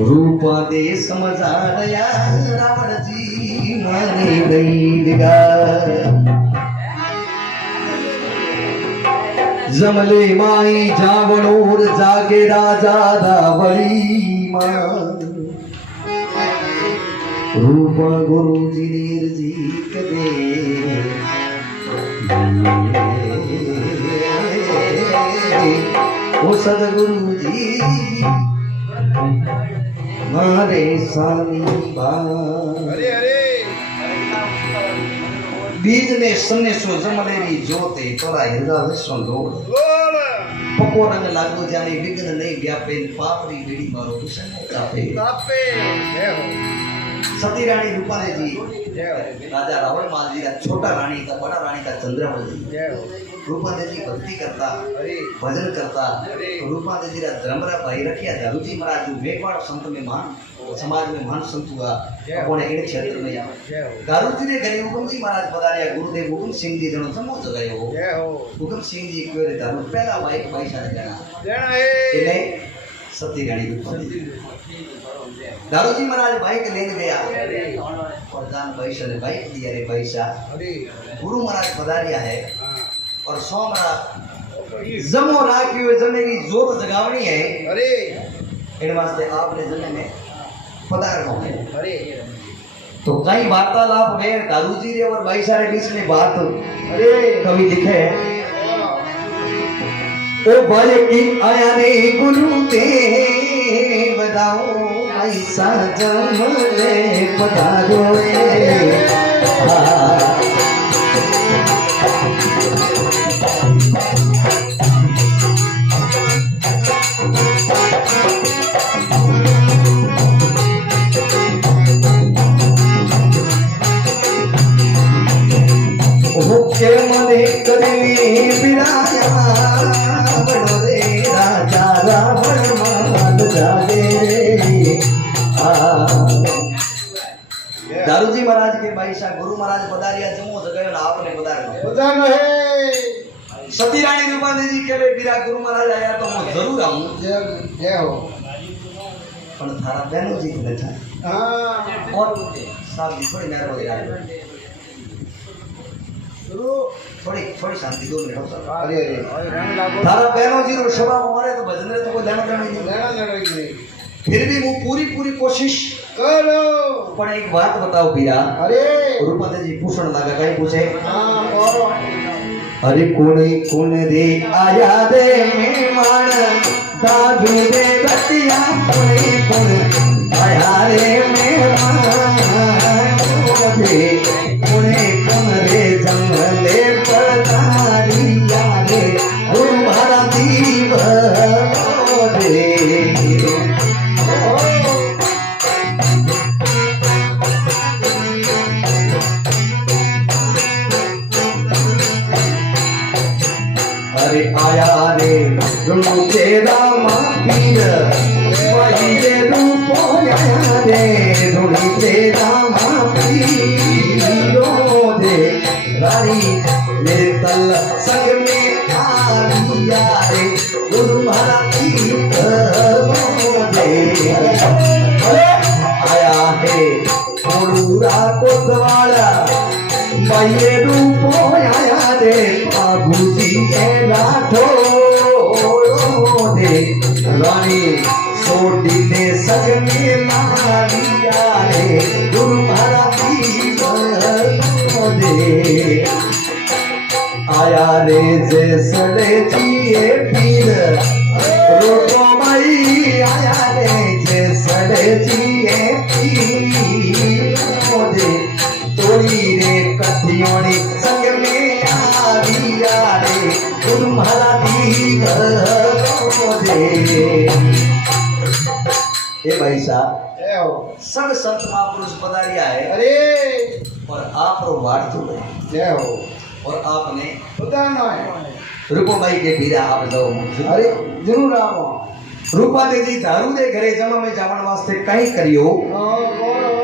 रूपा दे समझाया रावण जी माने गईगा जमले माई जावणोर जागे राजा रावली मां रूपा गुरु जी निर्जी कदे ओ सदगुरु जी मारे सानी अरे अरे बीज ने सन्ने सो जमलेरी जोते तोरा हृदय सो लोड बोल पको रंग लागो जाने विघ्न नहीं व्यापे पापरी बीड़ी मारो दुष्ण कापे तापे जय हो सती रानी रूपाले जी जय हो राजा रावण माल जी का छोटा रानी का बड़ा रानी का चंद्रमल जी जय हो रूपाले जी भक्ति करता अरे भजन करता अरे रूपाले जी का धर्मरा भाई रखिया दारूजी महाराज जो मेघवाड़ संत में मान समाज में मान संत हुआ अपने के क्षेत्र में जय हो दारूजी ने घरे हुकुम जी महाराज पधारिया गुरुदेव हुकुम सिंह जी जनो समूह जगायो जय हो हुकुम सिंह जी क्यों रे दारू पहला भाई पैसा ने जाना जय है इने सती रानी रूपाली दारूजी महाराज भाई के लेने गया और दान पैसा ने भाई दिया रे पैसा अरे गुरु महाराज पधारिया है हाँ और सोमरा जमो राखी हुए जमे की जोत जगावनी है अरे इन वास्ते आपने जमे में पधारना है अरे तो कई वार्तालाप में दारूजी रे और भाई सारे बीच में बात अरे कवि लिखे ओ भले की आया रे गुरु देव दाओ ऐसा जमले पधारो के मने करवी बिराया बड़ोरे राजा रावण मान जागे दारूजी महाराज के भाई साहब गुरु महाराज पधारिया जमो जगह ना आपने पधारना पधारना है सती रानी रूपाली जी के बिरा गुरु महाराज आया तो मैं जरूर आऊं जय हो पर थारा बहनों जी ने था हाँ और साहब जी थोड़ी मेहरबानी यार थोड़ी थोड़ी शांति 2 मिनट सर अरे अरे रंग लागो थारा बहनों जी रो सभा हमारे तो भजन रे तो कोई लेना देना नहीं लेना देना ही नहीं फिर भी वो पूरी कोशिश करो पर एक बात बताओ भैया अरे रूपाली जी पूछने लगा कहीं पूछे हाँ करो अरे कौन रे आया दे मेहमान दादू दे रतिया कौन आया रे मेहमान कौन रे जंगले पधारिया रे तुम्हारा दीव रे अरे आया रे रुके रामा पीर वही रे रूपो आया रे रुके रामा पीरो दे रानी मेरे तल संग में आलिया रे गुरु महाराज दे आया है कोड़ूरा कोतवाड़ा ये रूपो आया रे बाबू जी के राठो दे रानी सोटी ने सगने मारिया रे गुरु महाराज दे आया रे जे सड़े जिए पीर रोको मई आया रे जे सड़े जिए पीर दे तोरी रे कथियोनी संग में आविया रे तुम्हारा दीव दे ए भाई साहब जय हो सब संत महापुरुष पधारिया है अरे और आप रो वाट तो जय हो और आपने पधारना है रूपो भाई के भीरा आप जाओ अरे जरूर आओ रूपा देवी दारू दे घरे जमा में जावन वास्ते कहीं करियो हाँ करो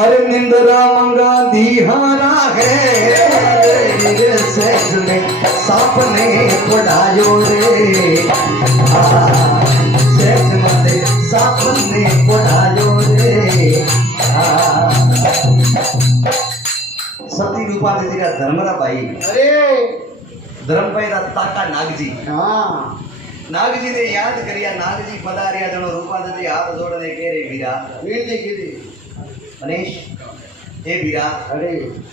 अरे निंद्रा मंगा दीहाना है अरे मेरे सेज में सांप ने पढ़ायो रे सेज मते सांप ने पढ़ायो रे सती रूपा दीदी का धर्मरा भाई अरे धर्म भाई ताका नागजी हाँ नागजी ने याद करिया नागजी पधारिया जनो रूपा दीदी हाथ जोड़ने के रे वीरा वीरजी कीधी मनीष ए वीरा अरे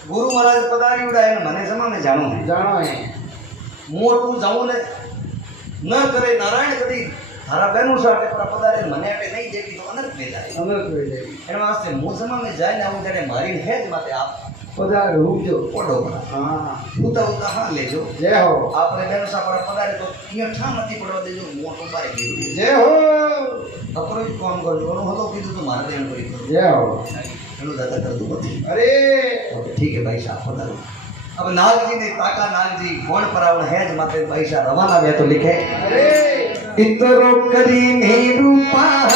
गुरु महाराज पधारी उड़ाए मने समा में जानो है जानो है मोटू जाऊं ने न करे नारायण कदी थारा बेनु साटे पर पधारे मने आटे नहीं देखी तो अनर्थ में जाए अमृत वेले एना वास्ते मुसमा में जाए ने आऊं जड़े मारी हेज माते आप पधार रूपजो ओडो बना हाँ उता उता हां लेजो जय हो आपने बेनु सा पर पधारे तो इया ठा मती पड़वा देजो मोटू बारे की जय हो अपरो काम करजो ओनो हलो कीधु तो मारे देन करी करो जय हो एनो दादा कर दो मती अरे ओके ठीक है भाई साहब पधारो अब नागजी ने ताका नागजी कौन परावण हेज माते भाई साहब रवाना वे तो लिखे अरे इतरो करी ने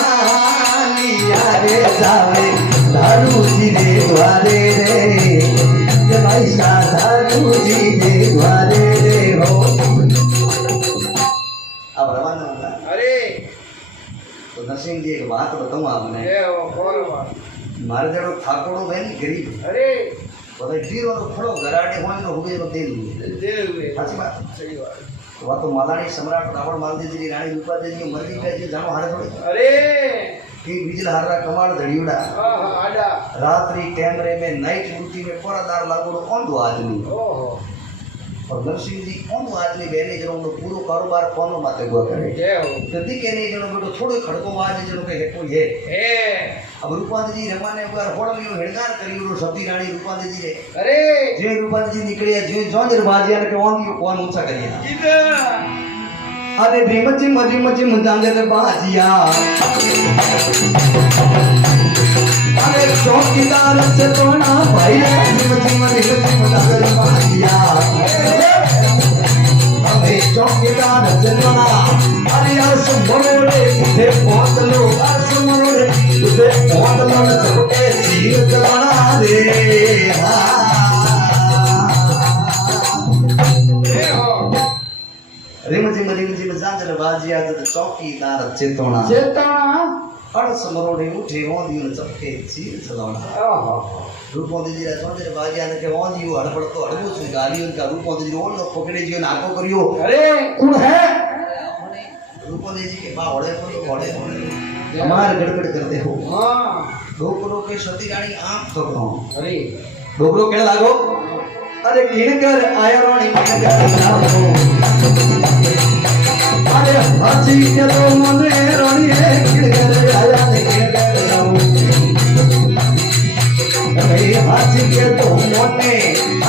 रूपालिया रे जावे दारू जी रे द्वारे रे ये भाई साहब दारू जी रे द्वारे रे हो अब रवाना होगा अरे तो नरसिंह जी एक बात बताऊं आपने जय हो कौन बात मारे जड़ो ठाकोड़ो है नी गरीब अरे बोले डीरो तो खड़ो गराडे होय तो हुए तो दे लूए दे हुए साची बात सही बात तो वा तो मालानी सम्राट रावण मालदी जी रानी रूपा देवी मरदी पे जी जानो हारे थोड़ी अरे कि बिजल हारा कमाल धड़ियोड़ा आहा आजा रात्रि कैमरे में नाइट ड्यूटी में पोरादार लागोड़ो ओंधो आदमी ओहो और नरसिंह जी ओंधो आदमी बेने जनो उनो पूरो कारोबार फोनो माते हुआ करे जय हो जल्दी के नहीं जनो बेटो थोड़ो खड़को आवाज जनो के हेको ये ए अब रूपांत जी रमाने बार होड़लियो हेड़गार करियो सती रानी रूपांत जी रे अरे जे रूपांत जी निकले जे जोंजर बाजिया ने के ओंधियो कोन ऊंचा करिया किधर अरे भीमची मजी मजी मुंजांगे बाजिया अरे चौकीदार से तोना भाई भीमची मजी मुंजांगे बाजिया अरे चौकीदार से तोना अरे आस मरोड़े उठे पहुंच लो आस मरोड़े उठे पहुंच लो सबके जीव चलाना रे जय हो रिमझिम रिमझिम जांजर बाजिया तो चौकीदार चेतोना चेतना अड़स मरोड़े उठे होंदियो चपके चीर चलावना ओहो रूपों जी रा जांजर बाजिया ने के होंदियो हड़बड़ तो हड़बो से गालियों का रूपों जी ओन लो पकड़े जियो नाको करियो अरे कौन है रूपों जी के बा होड़े होड़े हमार गड़बड़ करते हो हाँ डोकरो के सती रानी आंख तकनो अरे डोकरो केने लागो अरे किणकर आया रानी किणकर लागो अरे हाथी के तो मने रानी है किणकर आया ने किणकर लागो अरे हाथी के तो मने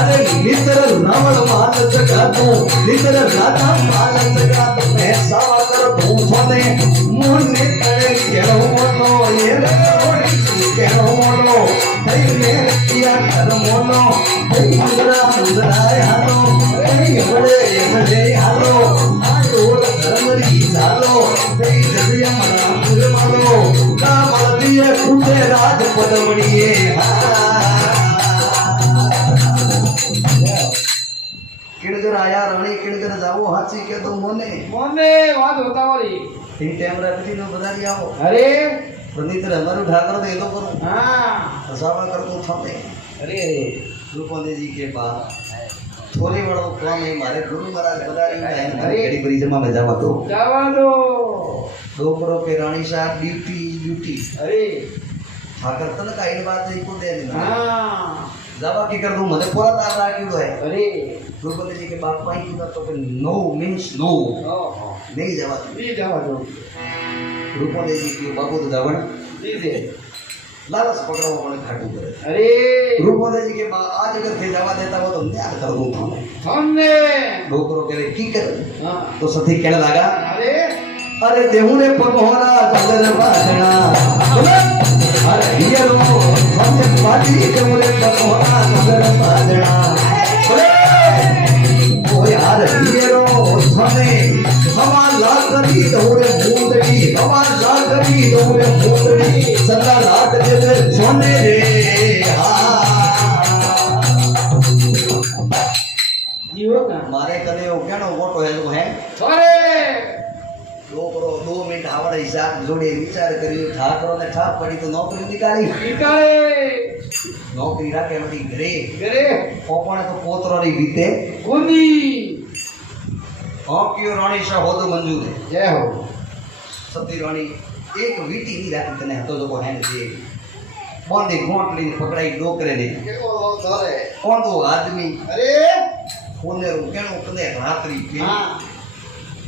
अरे नितर रावण माल जगा दो नितर राजा माल जगा दो मैं सावा कर दूं सोने मुन्ने करे केड़ो मोनो ये रोड़ी केड़ो मोनो तई में किया कर मोनो तई मुंदरा हालो तई बड़े हालो आडोल धर्मरी झालो तई जदिया मना पुर मालो कामल दिए कुटे राज पदवड़िए किणकर आया रानी किणकर जाओ हाथी के तो मोने मोने बात होता वाली ठीक टाइम रखती नो बधारी आओ अरे प्रनीत हमारू ठाकर तो ये तो करूं हाँ हसावा कर तो थामे अरे अरे रूपंदे जी के बाद थोड़े बड़ो काम है मारे गुरु महाराज बधारी है अरे। घड़ी परिक्रमा में जावा तो जावा दो डोकरो के रानी साहब ड्यूटी अरे ठाकर तन का इन बात नहीं को दे देना हाँ जावा की कर दूं मने पूरा तार राखियो है अरे रूपंदे जी के बाप पाई की बात तो नो मींस नो ओहो नहीं जावा ये जावा दो रूपंदे जी के बाबू तो जावन दीजिए लालच पकड़ो अपने खाटू करे अरे रूपंदे जी के बाद आज अगर थे जावा देता हो तो न्याय कर दूं थाने हमने डोकरो करे की कर हाँ तो सती कहने लगा अरे अरे देहू रे पगोरा बदर बाजना अरे हियरो हमने पाटी देहू रे पगोरा बदर बाजना ओए यार हीरो थने हवा लागरी दौड़े मूंदड़ी हवा लागरी दौड़े मूंदड़ी सदा लाट दे सोने रे जीવો का मारे कने ओ केनो मोटो हेलो है अरे डोकरो 2 मिनिट आवड़े हिसाब जोड़े विचार करियो ठाकरो ने ठाप पड़ी तो नौकरी निकाली निकाले नौकरी राखे वडी घरे करे पोपणे तो पोतरो री बीते कोनी ओकियो रानी सा होदो मंजूर है जय हो सती रानी एक वीटी नहीं राखी तने हतो जो है जे बोंदे गोटली पकड़ाई डोकरे ने केको धरे कौन तो आदमी अरे कोने रो केनो कने रात्रि पे हां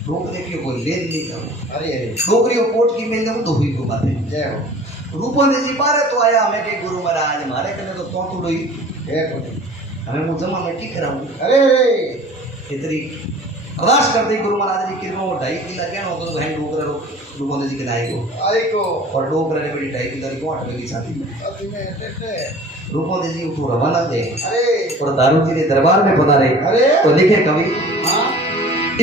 डोकरे के कोई लेन नहीं करो अरे अरे डोकरियो कोट की मेल दो हुई को बात है जय हो रूपन जी बारे तो आया मैं के गुरु महाराज मारे कने तो तोतुड़ो ही जय हो हमें मु जमा में की कराऊं अरे अरे इतनी अरदास कर दी गुरु महाराज जी कृपा 2.5 किलो केनो तो है डोकरे रो रूपन जी के नाई को आई को और डोकरे ने बड़ी 2.5 किलो को 8 की साथी अति में टेटे रूपन जी उठो रवाना थे अरे और दारू जी ने दरबार में पधारे अरे तो लिखे कवि हां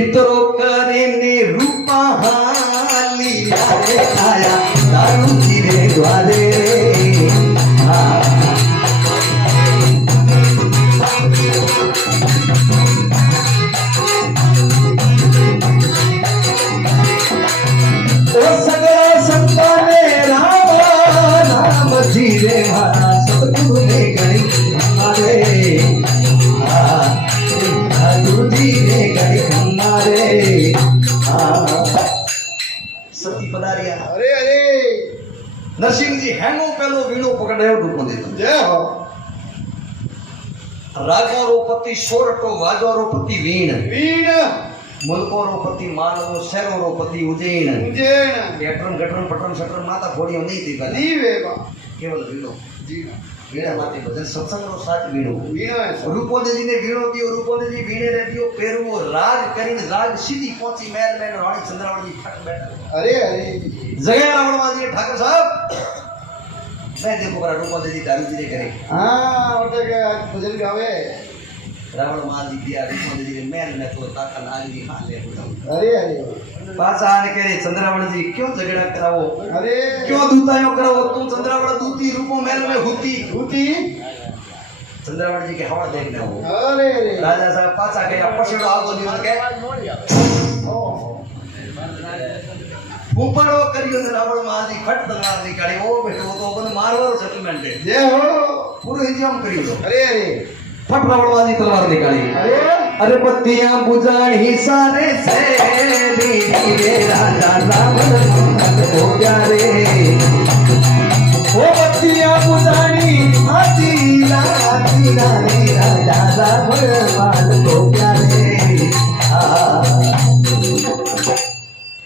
इतरो करेने रूपा हालिया रे आया दारू जी रे द्वारे ओ सगला संताने राम नाम जी रे मारा सतगुरु ने गणी हमारे दारू जी ने गणी हमारे सती पधारिया अरे अरे नरसिंह जी हैंगो पेलो वीणो पकड़ायो डूबो दे जय हो राजा रो पति सोरठो वाजो रो पति वीण वीण मुल्को रो पति मालवो शहरो रो पति उज्जैन उज्जैन गटरन गटरन पटरन शटरन माता फोड़ियो नहीं थी पहले नी वेबा केवल वीणो जी वीणा माते भजन सत्संग रो साथ वीणो वीणा है रूपोदे जी ने वीणो दियो रूपोदे जी वीणे रे दियो पेरवो राग करीने राग सीधी पहुंची महल में रानी चंद्रावली जी फट बैठा अरे अरे जगह रावणवा जी ठाकुर साहब मैं देखो बड़ा रूपोदे जी दारू जी ने करे हां ओटे के आज भजन गावे रावण माल जी दिया रूपोदे जी ने महल में तो ताकत आली जी खा ले अरे अरे पासा आने के चंद्रावली जी क्यों झगड़ा करावो अरे क्यों दूतायो करावो तुम चंद्रावली दूती रूपो महल में हुती भूती चंद्रावली जी के हवा देखना हो अरे अरे राजा साहब पासा के पछड़ो आगो दियो के ऊपरो करियो ने रावण माल जी फट तलवार निकाली ओ बेटो तो अपन मारवारो सेटलमेंट है जय हो पूरा इंतजाम करियो अरे अरे फट रावण माल जी तलवार निकाली अरे अरे पत्तियां बुझानी सारे से रे राजा रावण मन को प्यारे ओ पत्तियां बुझानी आती राजा रावण मन को प्यारे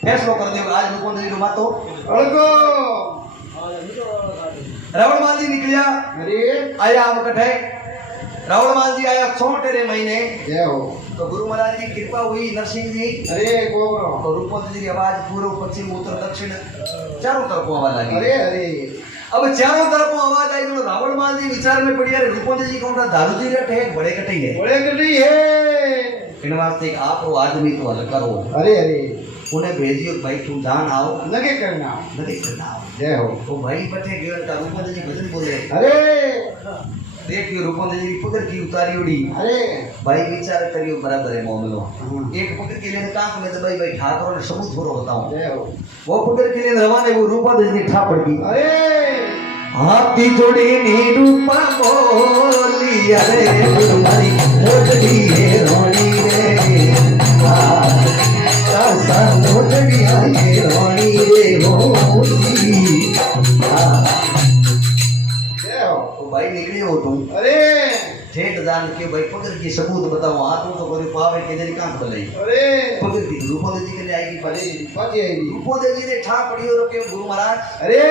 फैसलो कर दे आज लोगों ने जो मातो अड़को रावण माल जी निकलिया अरे आया हम कठे रावण माल जी आया 6 महीने जय हो तो गुरु महाराज की कृपा हुई नरसिंह जी अरे गोबरो तो रूपवंत जी की आवाज पूर्व पश्चिम उत्तर दक्षिण चारों तरफ आवाज लगी अरे अरे अब चारों तरफ आवाज आई तो रावण माल जी विचार में पड़ी अरे रूपवंत जी कौन दारू जी रटे है बड़े कटे है बड़े कटी है इन वास्ते आप वो आदमी तो हल करो अरे अरे उन्हें भेजियो भाई तुम जान आओ लगे करना नहीं करना आओ जय हो तो भाई बटे गए का रूपवंत जी भजन बोले अरे देखियो रूपवंत जी पकड़ की उतारी उड़ी अरे भाई विचार करियो बराबर है मामलो एक पकड़ के लिए कांक में तो भाई ठाकुर ने सबूत थोड़ा बताऊं जय हो वो पकड़ के लिए रवाने वो रूपवंत जी ठाकुर की अरे हाथी जोड़ी नी रूपा बोली अरे तुम्हारी मोटड़ी है रोनी रे सा मोटड़ी है रोनी रे होली जय हो तो भाई निकली हो तुम अरे ठेठ जान के भाई पकड़ की सबूत बताओ हाथ तो कोई पावे के देरी कांक बलाई अरे पकड़ की रूपोदे जी के लिए आएगी अरे पड़ी पाजी आई रूपोदे जी ने ठा पड़ी और के गुरु महाराज अरे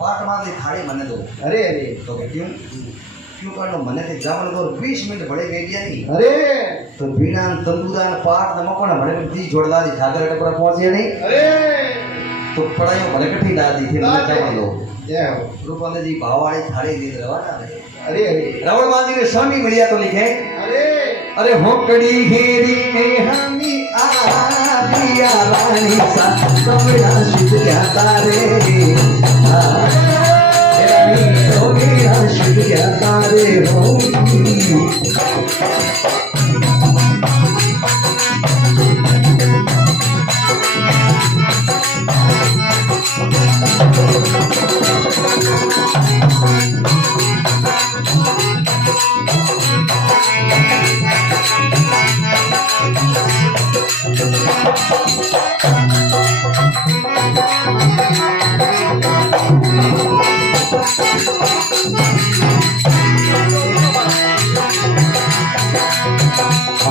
पाठ मार दे थाड़े मने दो अरे अरे तो क्यों क्यों करनो मने ते जावन को 20 मिनट बड़े गया नहीं अरे तो बिना तंदूदान पाठ नमकोना भले दी जोड़ला दी ठाकर अटे पर पहुंचे नहीं अरे तो पढ़ाई भले कठी दादी थी मैं जावन दो जय हो रूपवंत जी भावाड़ी थाड़े दी रवाना है अरे अरे रावण माल जी ने स्वामी मिलिया तो लिखे अरे अरे होकड़ी हेरी में हमी आलिया रानी सा कमरा शुद्ध क्या तारे रानी तो मेरा शुद्ध क्या तारे होगी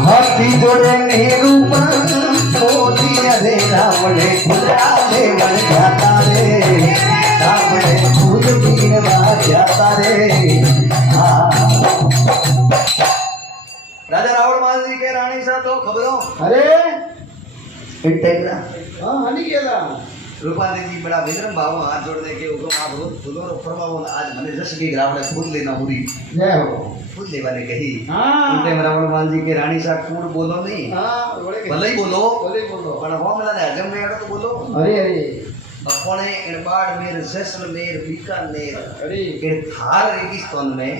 हाथी जोड़े नेहरू मोदी अरे रावणे खुदाले मन जाता रे रावणे खुद पीन जाता रे राजा रावण मान जी के रानी साहब तो खबरों अरे इटेगरा हाँ हनी गेला रूपाली जी बड़ा विनम्र भाव हाथ जोड़ने के हुक्म आप बहुत फुलोर फरमाओ आज मैंने जस की रावण फूल लेना पूरी जय हो फूल लेवाने कही हाँ उनके रावण मान जी के रानी साहब कूड़ बोलो नहीं हाँ बोले भले ही बोलो बोलो पण हो मिला ने हजम में तो बोलो अरे अरे अपने इनबाड़ में जैसलमेर बीकानेर अरे के थार रेगिस्तान में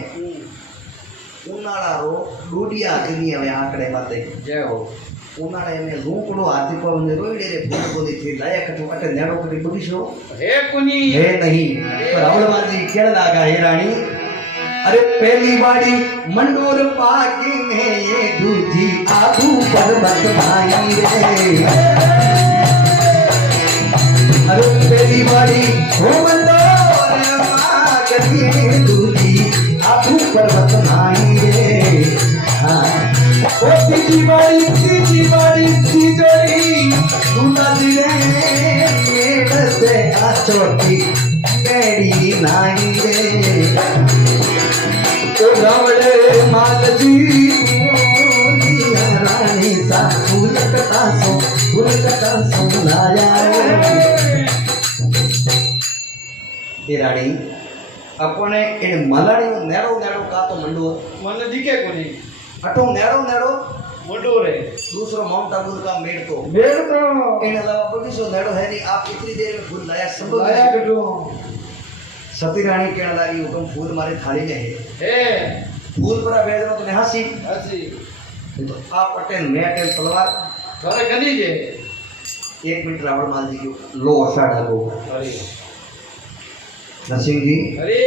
उनाळा रो डूडिया अग्नि हवे आंकड़े माते जय हो उनाळे में लूकड़ो हाथी पर ने रोईडे रे फूल बोली थी लायक तो अटे नेड़ो करी बुदिशो हे कुनी है नहीं पर रावण जी केड़ लागा हे रानी अरे पहली बाड़ी मंडोर पाकी में ये दूजी आबू पर्वत भाई रे अरे पहली बाड़ी हो मंडोर पाकी में दूजी आबू पर्वत भाई रे हाँ ओ तीजी बाड़ी तीजोरी दूना दिले मेरे से आचोटी मेरी नाई रे तो रावणे माल जी बोलिया रानी सा फूल कटा सो लाया ए रानी अपने इन मलाड़ी नेड़ो नेड़ो का तो मंडो मन दिखे कुनी अटो नेड़ो नेड़ो मंडो रे दूसरो माउंट आबू का मेड़ तो बेर तो इन अलावा बगीचो नेड़ो है नहीं आप इतनी देर में फूल लाया संभव लाया है कटो सती रानी कहने लगी हुक्म फूल मारे थाली में है हे फूल परा भेजनो तो हंसी हसी तो आप अटेन मैं अटेन तलवार सारे गनी जे 1 मिनट रावण माल जी को लो ओसा डालो अरे नरसिंह जी अरे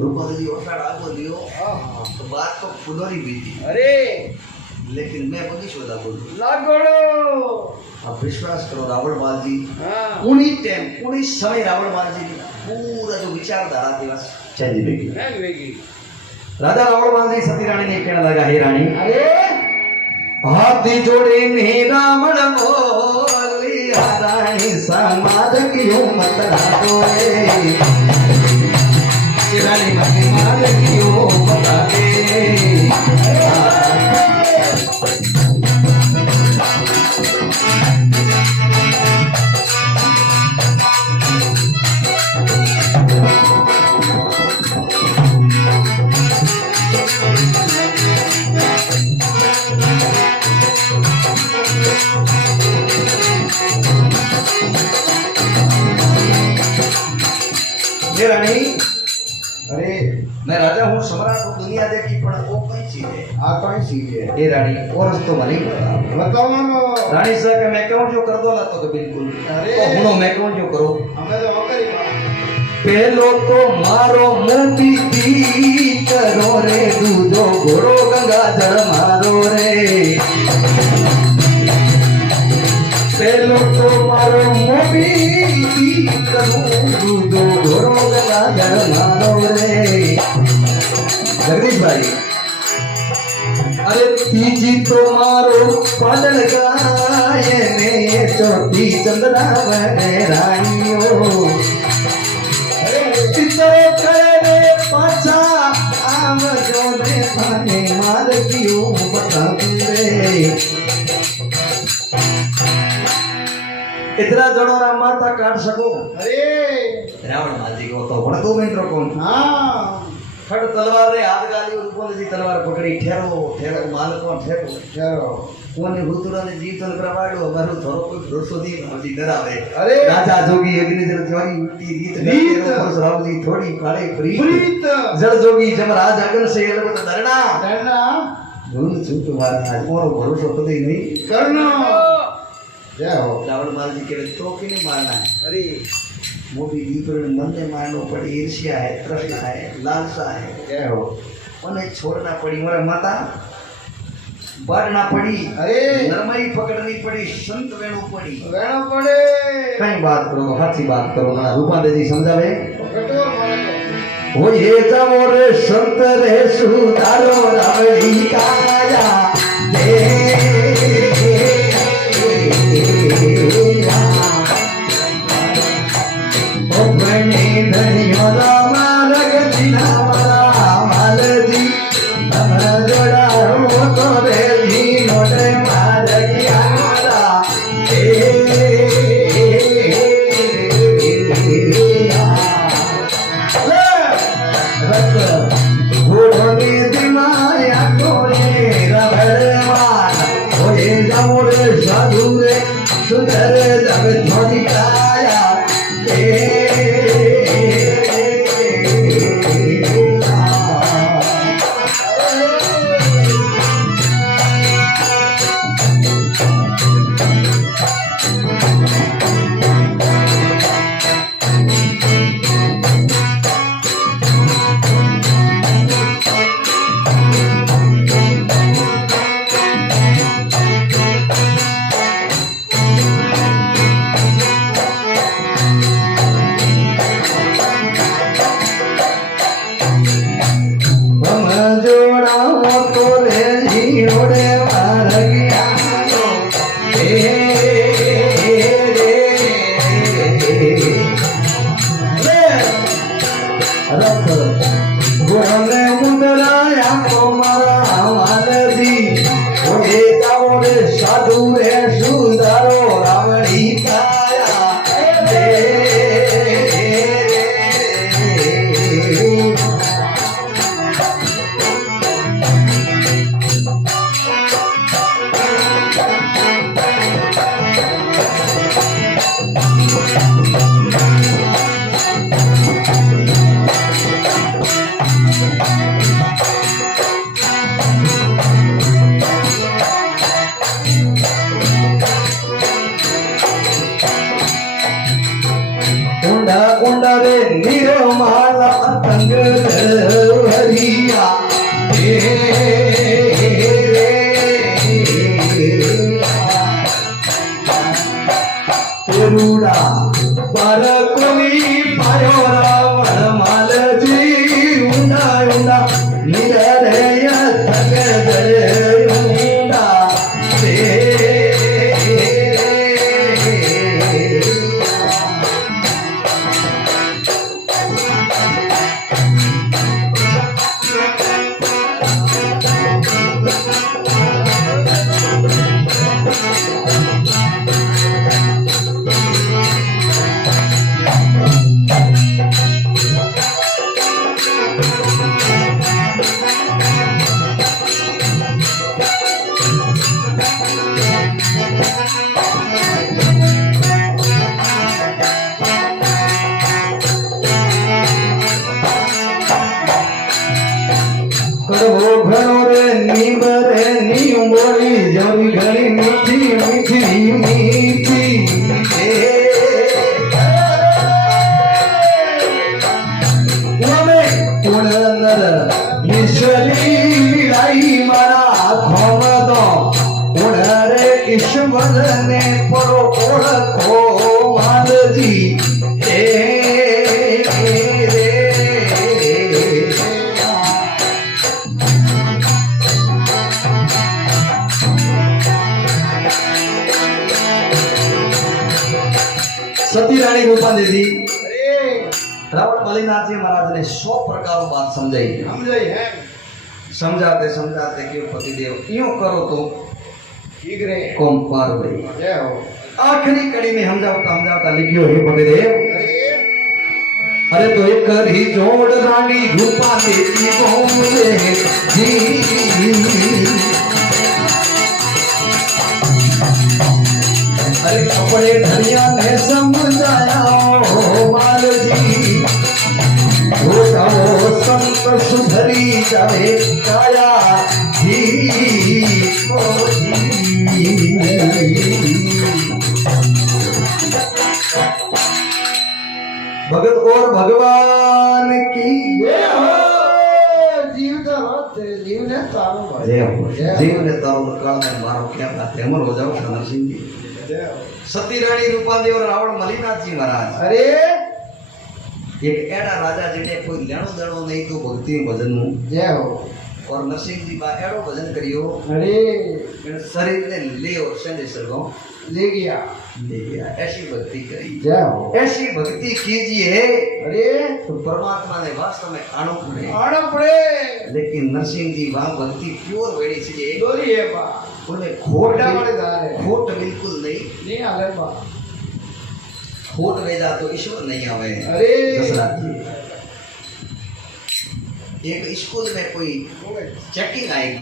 रूपा जी ओसा डालो दियो हां तो बात तो फूलोरी भी थी अरे लेकिन मैं बगी शोधा बोलूं लागोड़ो आप विश्वास करो रावण माल जी हां उन्हीं टाइम उन्हीं समय रावण माल जी की पूरा जो विचारधारा थी बस चेंज हो गई नहीं वेगी राजा रावण माल जी सती रानी ने कहने लगा हे रानी अरे हाथी जोड़े ने रावण बोलिया रानी समाद क्यों मत रागोए रानी मत मार क्यों बता दे हे रानी अरे मैं राजा हूँ सम्राट हूँ दुनिया देखी पण वो कई चीज है आ कौन सी है हे रानी और तो भले ही बता बताओ ना रानी साहब के मैं कहूँ जो कर दो ना तो बिल्कुल अरे। तो हुनो मैं कहूँ जो करो हमें तो मकरी पहलो तो मारो मोटी दी करो रे दूधो घोड़ो गंगा जल मारो रे पहलो तो मारो मोटी दी करो दूधो घोड़ो गंगा जल मारो रे जगदीश भाई अरे तीजी तो मारो पालन गाय ने चौथी चंद्रा रानियो चित्रो करे पाछा आम जो ने पाने मार कियो बता दे इतना जणो रा माता काट सको अरे रावण माजी को तो पण 2 मिनट रोको हाँ खड़ तलवार रे हाथ गाली और बोले जी तलवार पकड़ी ठहरो ठहरो मालको ठहरो चलो कोने भूतरा ने जीवन करवाड़ो मारो थोरो कोई भरोसो दी मजी डरावे अरे राजा जोगी अग्नि जल ज्वारी उठी रीत रीत। परशुराम जी थोड़ी काले प्रीत प्रीत जल जोगी जमराज अगन से अलग धरना डरना धूल छूट महाराज मोरो भरोसो कदे नहीं करना जय हो रावण माल जी के तो कि नहीं मारना है अरे मोटी दीपर मन में मारनो पड़ी ईर्ष्या है तृष्णा है लालसा है जय हो उन्हें छोड़ना पड़ी मोरे माता बढ़ना पड़ी अरे नरमई पकड़नी पड़ी संत वेणु पड़ी वेणो पड़े कई बात करो हाथी बात करो ना रूपांदे जी समझावे कटोर मारे वो ये तमोरे संत रे सुधारो रावड़ी काया दे ओ बने धनियो राम रगतिना माल जी हम जोड़ा हो तो रे जी नोटे मार किया घोड़ों दिमाया कोई रबड़वान ओए जमुरे साधुरे सुंदर जब थोड़ी काया साधु रे सुंदरो रावणी काया कुंडा रे निर्माला तंग हरिया तेरूड़ा पर कोनी पायो रावण माल जी उंडा उंडा निरय तंग उंडा करवो घणो रे नीम रे नीम बोली जमी घणी मीठी मीठी मीठी गुण नर ईश्वरी मिलाई मारा खोम दो गुण रे ईश्वर ने परो ओळखो मालजी सती रानी रूपांदे जी अरे रावण बलिनाथ जी महाराज ने 100 प्रकार बात समझाई समझाई है समझाते समझाते कि पतिदेव यूं करो तो ठीक रे कौम पार हुई जय हो आखिरी कड़ी में समझाता समझाता लिखियो हे पतिदेव अरे अरे तो एक करी जोड़ रानी रूपा देती बोले जी अरे कपड़े धनिया ने समझाया ओ माल जी वो संत सुधरी जाए काया जी ओ जी भगत और भगवान की जय हो जीव का हाथ तेरे जीव ने तारो भाई जय हो जीव ने तारो काल में मारो क्या बात है अमर हो जाओ शरण सिंह जी जय हो सती रानी रूपादेव और रावण मलिनाथ जी महाराज अरे एक एड़ा राजा जिने कोई लेणो देणो नहीं तो भक्ति भजन नु जय हो और नरसिंह जी बा एड़ो भजन करियो अरे इन शरीर ने ले और संदेश सरगो ले गया ऐसी भक्ति करी जय हो ऐसी भक्ति कीजिए अरे तो परमात्मा ने वास्तव में आनो पड़े आना पड़े लेकिन नरसिंह जी वहां भक्ति प्योर वेड़ी से डोरी है बा उनमें खोट बड़ा बड़े दार है खोट बिल्कुल नहीं नहीं आले बा खोट वेदा तो ईश्वर नहीं आवे अरे दशरथ जी एक स्कूल में कोई चेकिंग आएगी